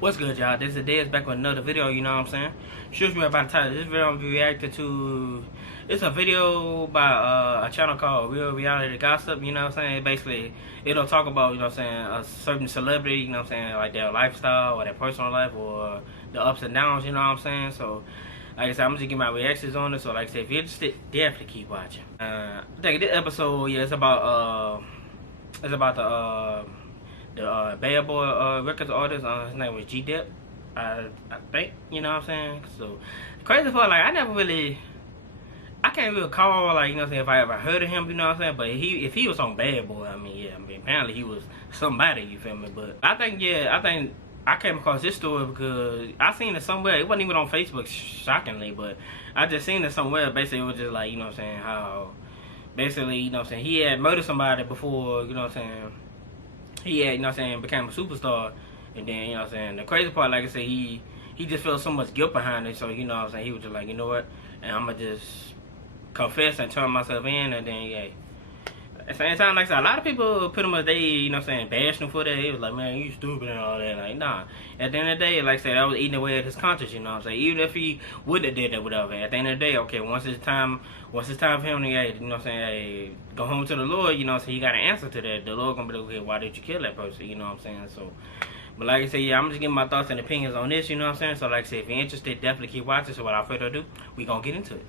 What's good, y'all? This is Dez back with another video, you know what I'm saying? Excuse me about the title. This video I'm be reacting to. It's a video by a channel called Real Reality Gossip, you know what I'm saying? Basically, it'll talk about, you know what I'm saying, a certain celebrity, you know what I'm saying, like their lifestyle or their personal life or the ups and downs, you know what I'm saying? So, like I said, I'm just gonna get my reactions on it. So, like I said, if you're interested, definitely keep watching. I think this episode, yeah, it's about the Bad Boy Records artist. His name was gdep. I think, you know what I'm saying. So the crazy part, like, I can't really recall, like, you know what I'm saying, if I ever heard of him, you know what I'm saying. But if he was on Bad Boy, I mean, apparently he was somebody, you feel me. But I think I came across this story because I seen it somewhere. It wasn't even on Facebook, shockingly, but I just seen it somewhere. Basically, it was just like, you know what I'm saying, how basically, you know what I'm saying, he had murdered somebody before, you know what I'm saying. He had, you know what I'm saying, became a superstar, and then, you know what I'm saying, the crazy part, like I said, he just felt so much guilt behind it, so, you know what I'm saying, he was just like, you know what, and I'm gonna just confess and turn myself in, and then, yeah. At the same time, like I said, a lot of people pretty much, they, you know what I'm saying, bashed him for that. He was like, man, you stupid and all that. Like, nah. At the end of the day, like I said, that was eating away at his conscience, you know what I'm saying. Even if he wouldn't have did that, whatever. At the end of the day, okay, once it's time for him to, hey, you know what I'm saying, hey, go home to the Lord, you know what I'm saying, he got an answer to that. The Lord gonna be like, okay, why did you kill that person, you know what I'm saying. So, but like I said, yeah, I'm just giving my thoughts and opinions on this, you know what I'm saying. So, like I said, if you're interested, definitely keep watching. So, without further ado, we gonna get into it.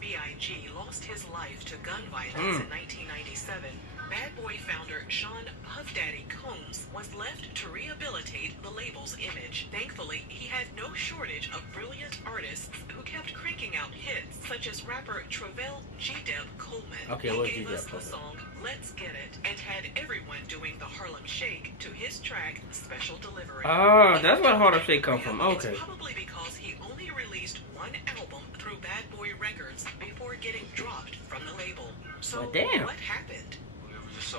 B.I.G. lost his life to gun violence in 1997, Bad Boy founder Sean Puff Daddy Combs was left to rehabilitate the label's image. Thankfully, he had no shortage of brilliant artists who kept cranking out hits, such as rapper Travell gdep Coleman. He gave us the song Let's Get It and had everyone doing the Harlem Shake to his track Special Delivery. Oh, that's where Harlem Shake come from. Okay. It's probably because he only released one album through Bad Boy Records before getting dropped from the label. So well, damn. What happened?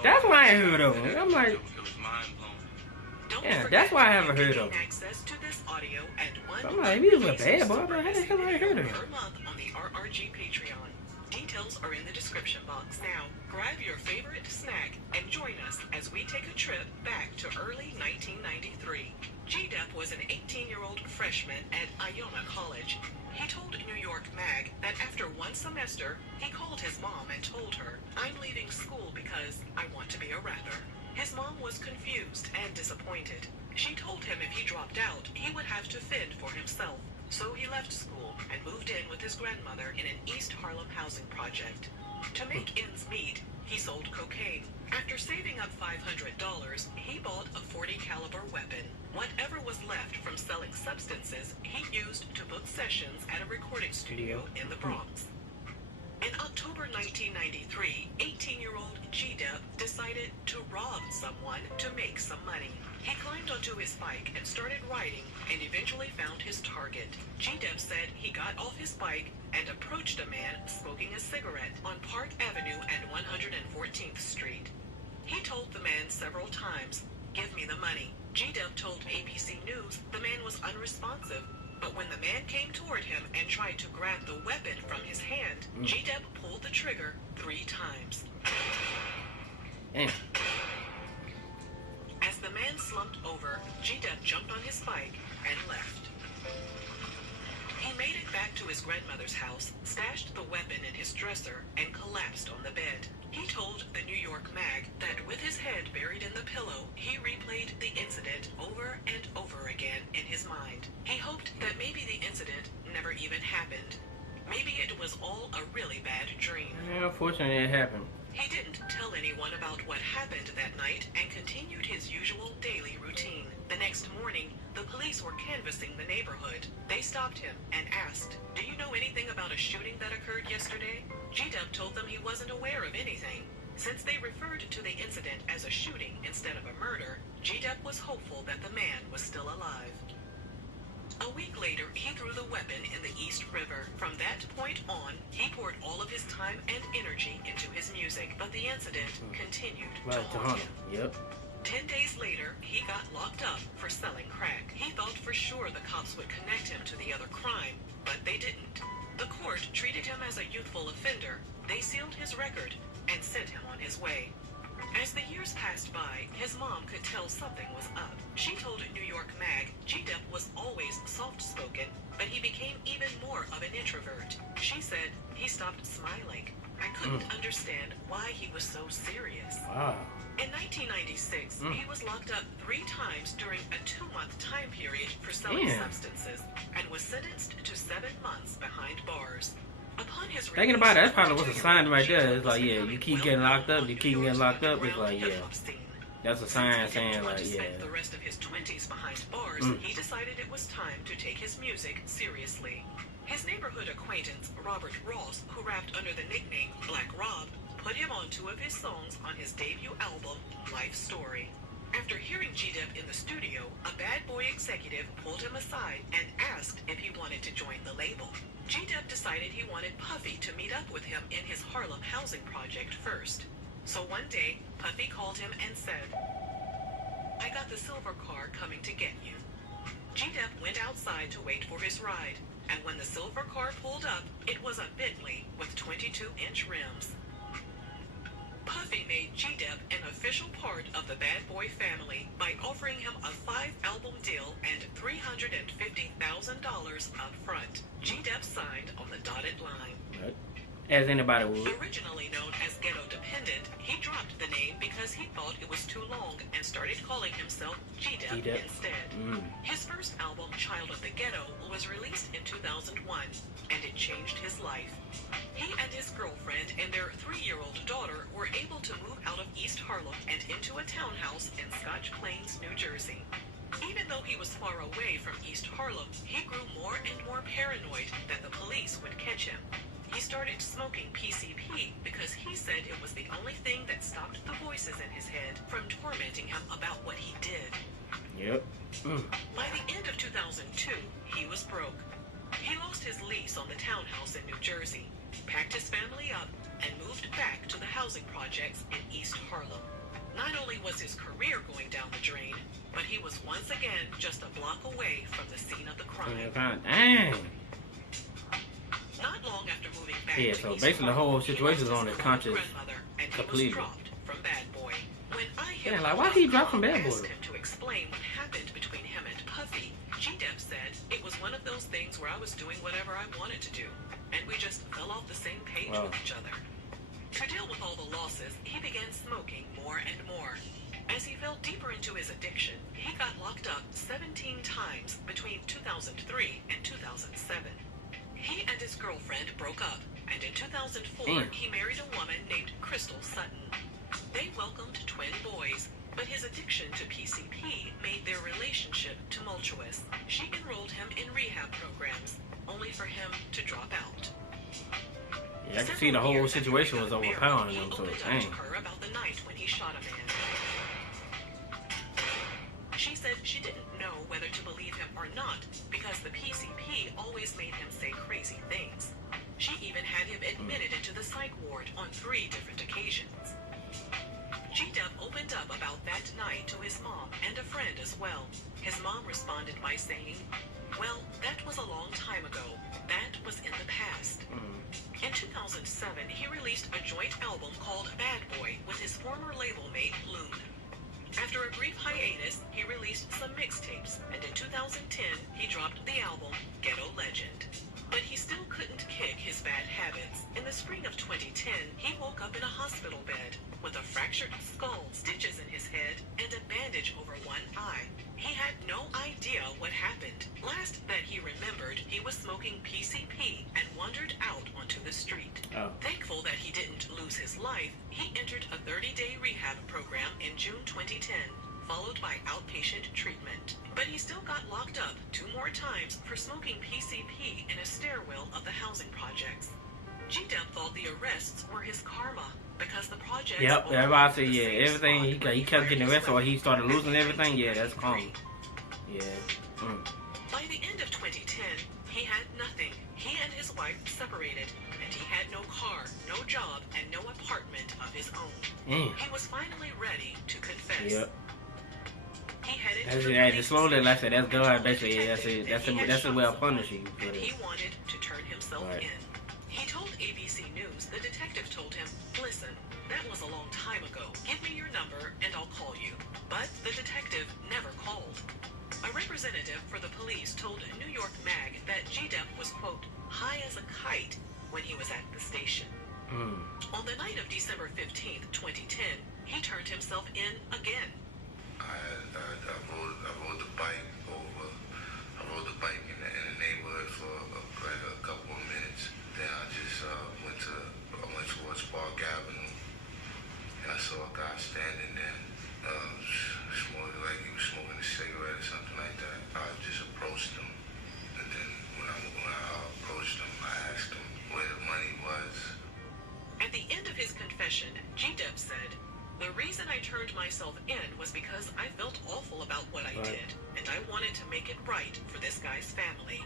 That's why I heard of him. I'm like, yeah, that's why I haven't heard of him. Access to this audio and I'm like, he was a bad boy, but how the hell I heard of him? Per month on the RRG Patreon. Details are in the description box. Now, grab your favorite snack and join us as we take a trip back to early 1993. gdep was an 18-year-old freshman at Iona College. He told New York Mag that after one semester, he called his mom and told her, "I'm leaving school because I want to be a rapper." His mom was confused and disappointed. She told him if he dropped out, he would have to fend for himself. So he left school and moved in with his grandmother in an East Harlem housing project. To make ends meet, he sold cocaine. After saving up $500, he bought a .40 caliber weapon. Whatever was left from selling substances, he used to book sessions at a recording studio in the Bronx. In October 1993, 18-year-old gdep decided to rob someone to make some money. He climbed onto his bike and started riding and eventually found his target. gdep said he got off his bike and approached a man smoking a cigarette on Park Avenue and 114th Street. He told the man several times, "Give me the money." gdep told ABC News the man was unresponsive, but when the man came toward him and tried to grab the weapon from his hand, gdep pulled the trigger 3 times. As the man slumped over, gdep jumped on his bike and left. He made it back to his grandmother's house, stashed the weapon in his dresser, and collapsed on the bed. He told the New York Mag that with his head buried in the pillow, he replayed the incident over and over again in his mind. He hoped that maybe the incident never even happened. Maybe it was all a really bad dream. Yeah, unfortunately it happened. He didn't tell anyone about what happened that night and continued his usual daily routine. The next morning, the police were canvassing the neighborhood. They stopped him and asked, "Do you know anything about a shooting that occurred yesterday?" gdep told them he wasn't aware of anything. Since they referred to the incident as a shooting instead of a murder, gdep was hopeful that the man was still alive. A week later, he threw the weapon in the East River. From that point on, he poured all of his time and energy into his music, but the incident continued to haunt him. Yep. 10 days later, he got locked up for selling crack. He thought for sure the cops would connect him to the other crime, but they didn't. The court treated him as a youthful offender. They sealed his record and sent him on his way. As the years passed by, his mom could tell something was up. She told New York Mag gdep was always soft-spoken, but he became even more of an introvert. She said he stopped smiling. I couldn't understand why he was so serious. Wow. In 1996, he was locked up 3 times during a 2-month time period for selling substances and was sentenced to 7 months behind bars. Upon his Thinking about it, that's probably what's a sign right there. It's like, yeah, you keep getting locked up, you keep getting locked up. It's like, yeah, that's a sign saying, like, yeah. The rest of his 20s behind bars, he decided it was time to take his music seriously. His neighborhood acquaintance, Robert Ross, who rapped under the nickname Black Rob, put him on 2 of his songs on his debut album, Life Story. After hearing gdep in the studio, a bad boy executive pulled him aside and asked if he wanted to join the label. gdep decided he wanted Puffy to meet up with him in his Harlem housing project first. So one day, Puffy called him and said, "I got the silver car coming to get you." gdep went outside to wait for his ride, and when the silver car pulled up, it was a Bentley with 22-inch rims. Puffy made gdep an official part of the Bad Boy family by offering him a 5-album deal and $350,000 up front. gdep signed on the dotted line. Right. As anybody would. Originally known as Ghetto Dependent, he dropped the name because he thought it was too long and started calling himself gdep instead. His first album, Child of the Ghetto, was released in 2001, and it changed his life. He and his girlfriend and their 3-year-old daughter were able to move out of East Harlem and into a townhouse in Scotch Plains, New Jersey. Even though he was far away from East Harlem, he grew more and more paranoid that the police would catch him. He started smoking PCP because he said it was the only thing that stopped the voices in his head from tormenting him about what he did. Yep. By the end of 2002, he was broke. He lost his lease on the townhouse in New Jersey, packed his family up, and moved back to the housing projects in East Harlem. Not only was his career going down the drain, but he was once again just a block away from the scene of the crime. Dang. Not long after moving back Yeah, to so East basically the Harlem, whole he situation is lost on his his conscious grandmother, and completely. he was dropped from Bad Boy. When I Yeah, like, why did he drop from Bad Boy? asked him to explain what happened between him and Puffy, gdep said, "It was one of those things where I was doing whatever I wanted to do, and we just fell off the same page with each other." To deal with all the losses, he began smoking more and more. As he fell deeper into his addiction, he got locked up 17 times between 2003 and 2007. He and his girlfriend broke up, and in 2004, he married a woman named Crystal Sutton. They welcomed twin boys, but his addiction to PCP made their relationship tumultuous. She enrolled him in rehab programs, only for him to drop out. Yeah, I can see the whole situation was overpowering him, so He opened up to her about the night when he shot a man. She said she didn't know whether to believe him or not because the PCP always made him say crazy things. She even had him admitted into the psych ward on 3 different occasions. gdep opened up about that night to his mom and a friend as well. His mom responded by saying, "Well, that was a long time ago. That was in the past." In 2007, he released a joint album called Bad Boy with his former label mate, Loon. After a brief hiatus, he released some mixtapes, and in 2010, he dropped the album Ghetto Legend. But he still couldn't kick his bad habits. In the spring of 2010, he woke up in a hospital bed with a fractured skull, stitches in his head, and a bandage over one eye. He had no idea what happened. Last that he remembered, he was smoking PCP and wandered out onto the street. Thankful that he didn't lose his life, he entered a 30-day rehab program in June 2010, followed by outpatient treatment. But he still got locked up 2 more times for smoking PCP in a stairwell of the housing projects. gdep thought the arrests were his karma because the project. Yep, everybody said, yeah, everything, he kept getting arrested or he started losing everything, yeah, that's karma. Yeah. By the end of 2010, he had nothing. He and his wife separated, and he had no car, no job, and no apartment of his own. He was finally ready to confess. Yep. He headed That's to it. Just slowly, like I said, that's God. Basically, that's a way of punishing you. And he wanted to turn himself in. He told ABC News the detective told him, "Listen, that was a long time ago. Give me your number and I'll call you." But the detective never called. A representative for the police told New York Mag that gdep was, quote, high as a kite when he was at the station. On the night of December 15th, 2010, he turned himself in again. I rode the bike over. I rode the bike in the neighborhood for like a couple of minutes. Then I just went towards Park Avenue, and I saw a guy standing there, smoking like he was smoking a cigarette or something like that. I just approached him, and then when I approached him, I asked him where the money was. At the end of his confession, gdep said, "The reason I turned myself in was because I felt awful about what I did, and I wanted to make it right for this guy's family."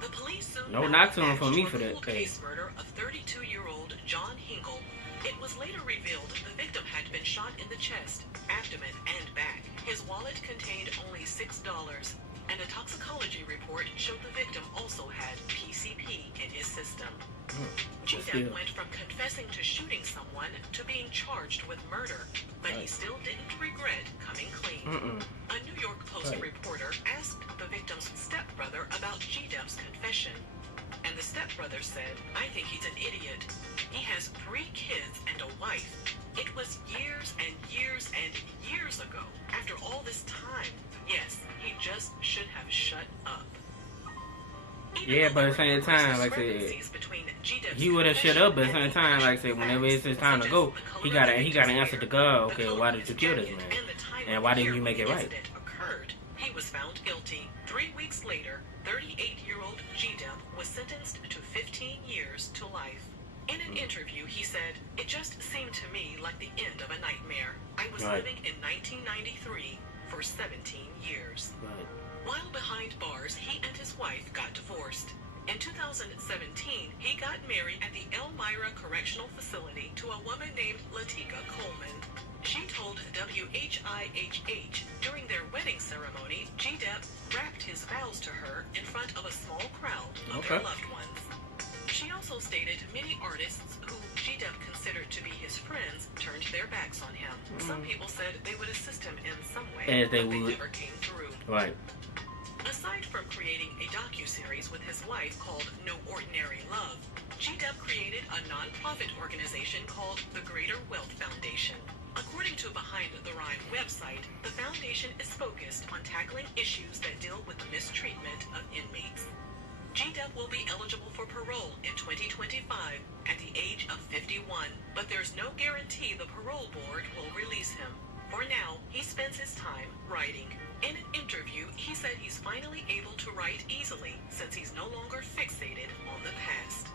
The police soon no knock to him for me for that. Case murder of 32-year-old John Hinkle. It was later revealed the victim had been shot in the chest, abdomen, and back. His wallet contained only $6, and a toxicology report showed the victim also had PCP in his system. gdep went from confessing to shooting someone to being charged with murder, but he still didn't regret coming clean. A New York Post reporter asked the victim's stepbrother about gdep's confession, and the stepbrother said, "I think he's an idiot. He has 3 kids and a wife. It was years and years and years ago. After all this time, yes, he just should have shut up." Yeah, but at the same time, like I said, he would have shut up. But at the same time, like I said, whenever it's his time to go, he got to answer to God. Okay, why did you kill this man? And why didn't you make it right? He was found guilty. 3 weeks later, 38-year-old gdep was sentenced to 15 years to life. In an interview, he said, "It just seemed to me like the end of a nightmare. I was living in 1993 for 17 years." While behind bars, he and his wife got divorced. In 2017, he got married at the Elmira Correctional Facility to a woman named Latika Coleman. She told WHIHH during their wedding ceremony, gdep rapped his vows to her in front of a small crowd of their loved ones. She also stated many artists who gdep considered to be his friends turned their backs on him. Some people said they would assist him in some way, but they never came through. Aside from creating a docuseries with his wife called No Ordinary Love, gdep created a non-profit organization called the Greater Wealth Foundation. According to Behind the Rhyme website, the foundation is focused on tackling issues that deal with the mistreatment of inmates. gdep will be eligible for parole in 2025 at the age of 51, but there's no guarantee the parole board will release him. For now, he spends his time writing. In an interview, he said he's finally able to write easily since he's no longer fixated on the past.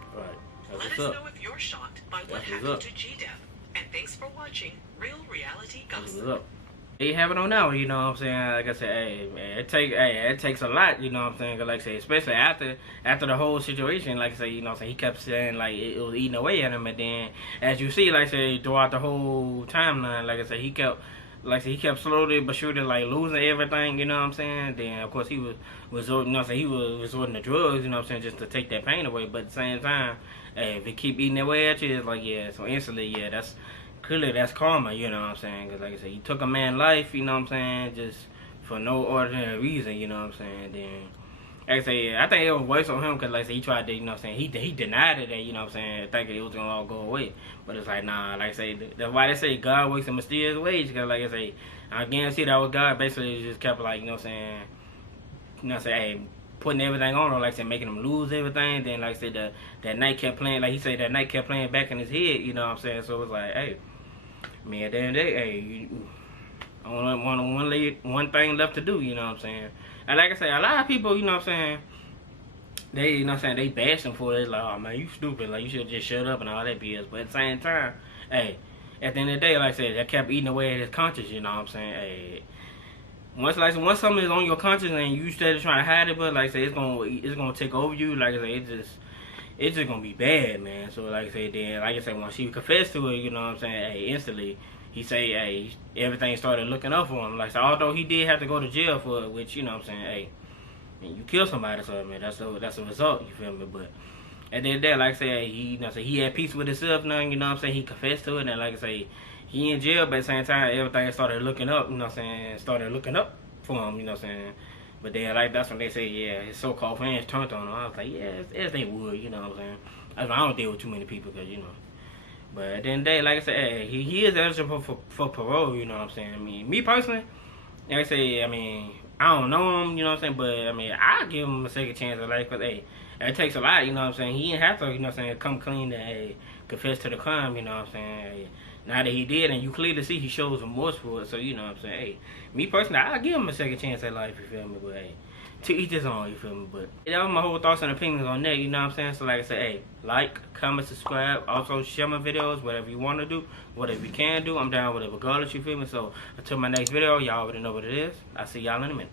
Let us know if you're shocked by what happened to gdep. And thanks for watching Real Reality Gossip. They have it on now, you know what I'm saying? Like I said, hey, man, it takes a lot, you know what I'm saying? Cause like I say, especially after the whole situation, like I say, you know what I'm saying, he kept saying like it was eating away at him, and then as you see, like I say, throughout the whole timeline, like I said, he kept slowly but surely like losing everything, you know what I'm saying? Then of course he was resorting, you know what I'm saying, he was resorting to drugs, you know what I'm saying, just to take that pain away. But at the same time, hey, if it keep eating away at you, it's like, yeah, so instantly, yeah, that's karma, you know what I'm saying? Because like I said, he took a man's life, you know what I'm saying, just for no ordinary reason, you know what I'm saying? Then, like I say, I think it was worse on him because like I said, he tried to, you know what I'm saying, he denied it, you know what I'm saying, thinking it was going to all go away. But it's like, nah, like I say, that's why they say God works in mysterious ways, because like I say, I guarantee that was God basically just kept like, you know what I'm saying, hey, putting everything on him, like I said, making him lose everything. Then like I said, that night kept playing, like he said, that night kept playing back in his head, you know what I'm saying? So it was like, hey, man, at the end of the day, hey, only one thing left to do, you know what I'm saying? And like I say, a lot of people, you know what I'm saying, they, you know what I'm saying, they bash him for it. Like, oh man, you stupid. Like, you should just shut up and all that BS. But at the same time, hey, at the end of the day, like I said, that kept eating away at his conscience. You know what I'm saying? Hey, once something is on your conscience and you started trying to hide it, but like I said, it's gonna take over you. Like I said, it's just gonna be bad, man. So like I said, then like I said, when she confessed to it, you know what I'm saying? Hey, instantly he say, hey, everything started looking up for him. Like, so although he did have to go to jail for it, which, you know what I'm saying, hey, you kill somebody, so man, that's a result. You feel me? But at the end of the day, like I said, he, you know, he had peace with himself now. You know what I'm saying? He confessed to it, and like I say, he in jail, but at the same time, everything started looking up. You know what I'm saying? Started looking up for him. You know what I'm saying? But then, like, that's when they say, yeah, his so-called fans turned on him. I was like, yeah, as they would. You know what I'm saying? I don't deal with too many people, because, you know. But at the end of the day, like I said, hey, he is eligible for parole. You know what I'm saying? I mean, me personally, like I say, I mean, I don't know him, you know what I'm saying, but I mean, I'll give him a second chance of life, because, hey, it takes a lot, you know what I'm saying. He didn't have to, you know what I'm saying, come clean and, hey, confess to the crime, you know what I'm saying. Hey, now that he did, and you clearly see he shows remorse for it, so, you know what I'm saying, hey, me personally, I'll give him a second chance at life, you feel me, but, hey, to each his own, you feel me, but that was my whole thoughts and opinions on that, you know what I'm saying. So like I said, hey, like, comment, subscribe, also share my videos, whatever you want to do, whatever you can do, I'm down with it regardless, you feel me. So until my next video, y'all already know what it is. I'll see y'all in a minute.